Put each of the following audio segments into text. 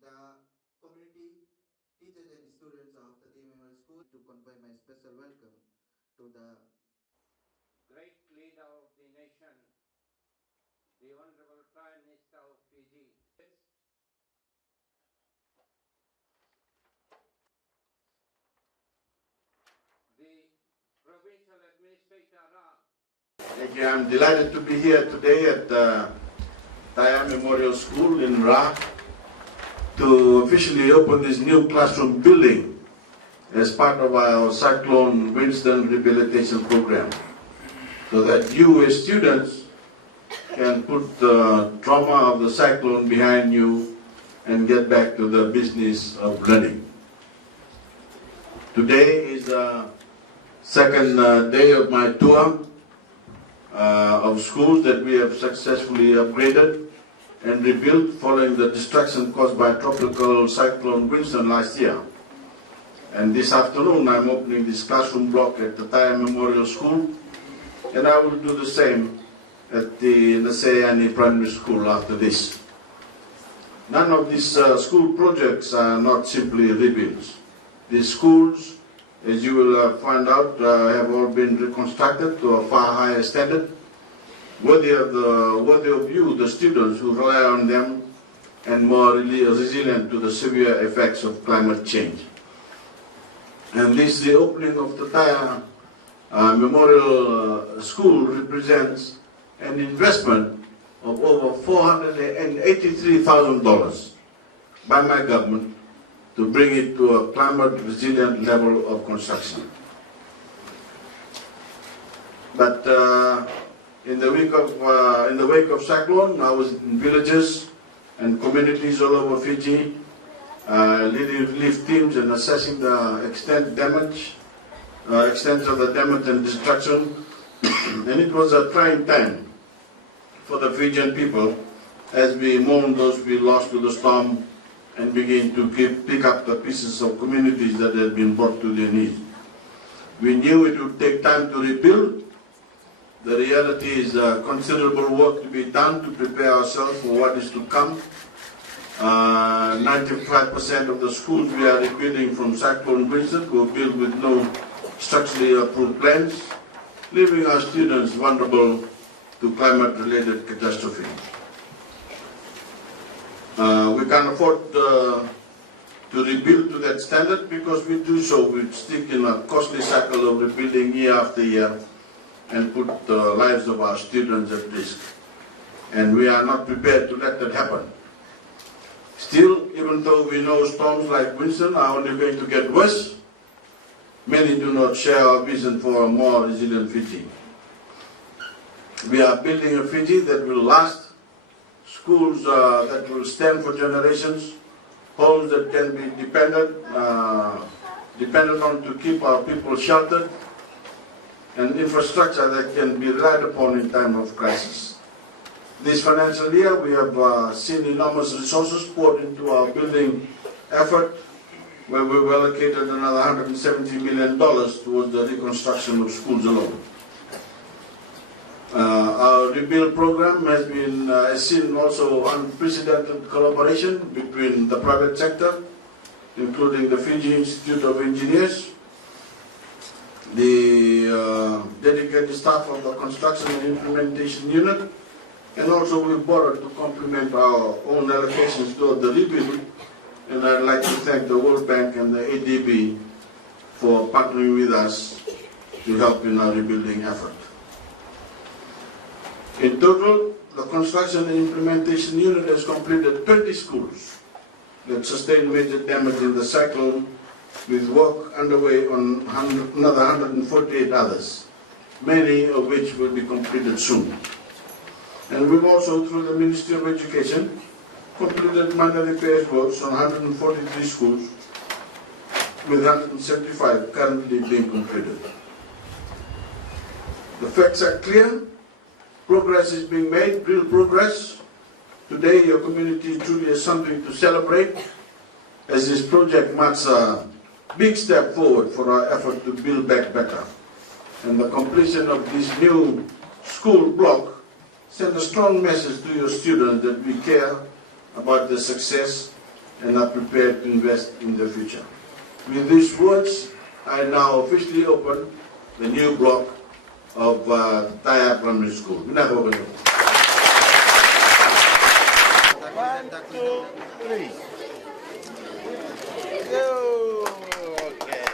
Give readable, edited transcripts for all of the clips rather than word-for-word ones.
The community, teachers and students of the TMML school to convey my special welcome to the great leader of the nation, the Honorable Prime Minister of Fiji. The Provincial Administrator Ra. Thank you. I'm delighted to be here today at Taya Memorial School in Ra to officially open this new classroom building as part of our Cyclone Winston Rehabilitation Program, so that you as students can put the trauma of the cyclone behind you and get back to the business of learning. Today is the second day of my tour of schools that we have successfully upgraded and rebuilt following the destruction caused by Tropical Cyclone Winston last year. And this afternoon I'm opening this classroom block at the Taya Memorial School, and I will do the same at the Nasayani Primary School after this. None of these school projects are not simply rebuilds. These schools, as you will find out, have all been reconstructed to a far higher standard, worthy of you, the students who rely on them, and more resilient to the severe effects of climate change. And this, the opening of the Taya Memorial School, represents an investment of over $483,000 by my government to bring it to a climate-resilient level of construction. But in the wake of cyclone, I was in villages and communities all over Fiji, leading relief teams and assessing the extent of the damage and destruction. And it was a trying time for the Fijian people as we mourn those we lost to the storm and begin to pick up the pieces of communities that had been brought to their knees. We knew it would take time to rebuild. The reality is considerable work to be done to prepare ourselves for what is to come. 95% of the schools we are rebuilding from Cyclone Winston were built with no structurally approved plans, leaving our students vulnerable to climate-related catastrophe. We can't afford to rebuild to that standard, because we do so, we stick in a costly cycle of rebuilding year after year and put the lives of our students at risk. And we are not prepared to let that happen. Still, even though we know storms like Winston are only going to get worse, many do not share our vision for a more resilient Fiji. We are building a Fiji that will last, schools that will stand for generations, homes that can be depended on to keep our people sheltered, and infrastructure that can be relied upon in time of crisis. This financial year, we have seen enormous resources poured into our building effort, where we've allocated another $170 million towards the reconstruction of schools alone. Our rebuild program has seen also unprecedented collaboration between the private sector, including the Fiji Institute of Engineers, the dedicated staff of the Construction and Implementation Unit, and also we've borrowed to complement our own allocations toward the rebuild. And I'd like to thank the World Bank and the ADB for partnering with us to help in our rebuilding effort. In total, the Construction and Implementation Unit has completed 20 schools that sustained major damage in the cyclone, with work underway on another 148 others, many of which will be completed soon. And we've also, through the Ministry of Education, completed minor repairs works on 143 schools, with 175 currently being completed. The facts are clear. Progress is being made, real progress. Today, your community truly has something to celebrate, as this project marks a big step forward for our effort to build back better. And the completion of this new school block sends a strong message to your students that we care about their success and are prepared to invest in the future. With these words, I now officially open the new block of Taya Primary School. 1, 2, 3. Go. Okay.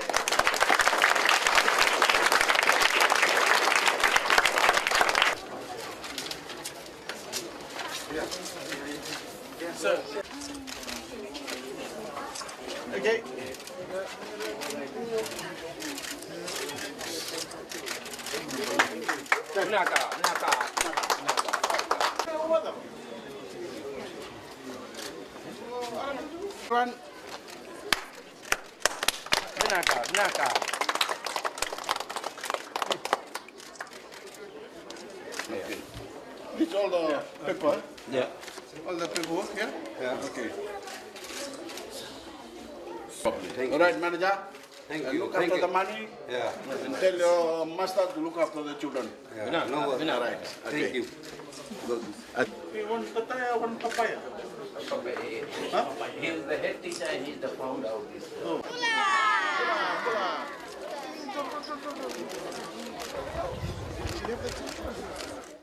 Sir. Okay. Run. Naka. Okay. This all the paper? Yeah. All the paperwork here? Yeah. Okay. Thank All right, manager. Thank And you. look Thank after you. the money Yeah. and tell your master to look after the children. Yeah. No worries. All right. Thank you. We want papaya, one papaya. Huh? He's the head teacher and he's the founder of this. You have the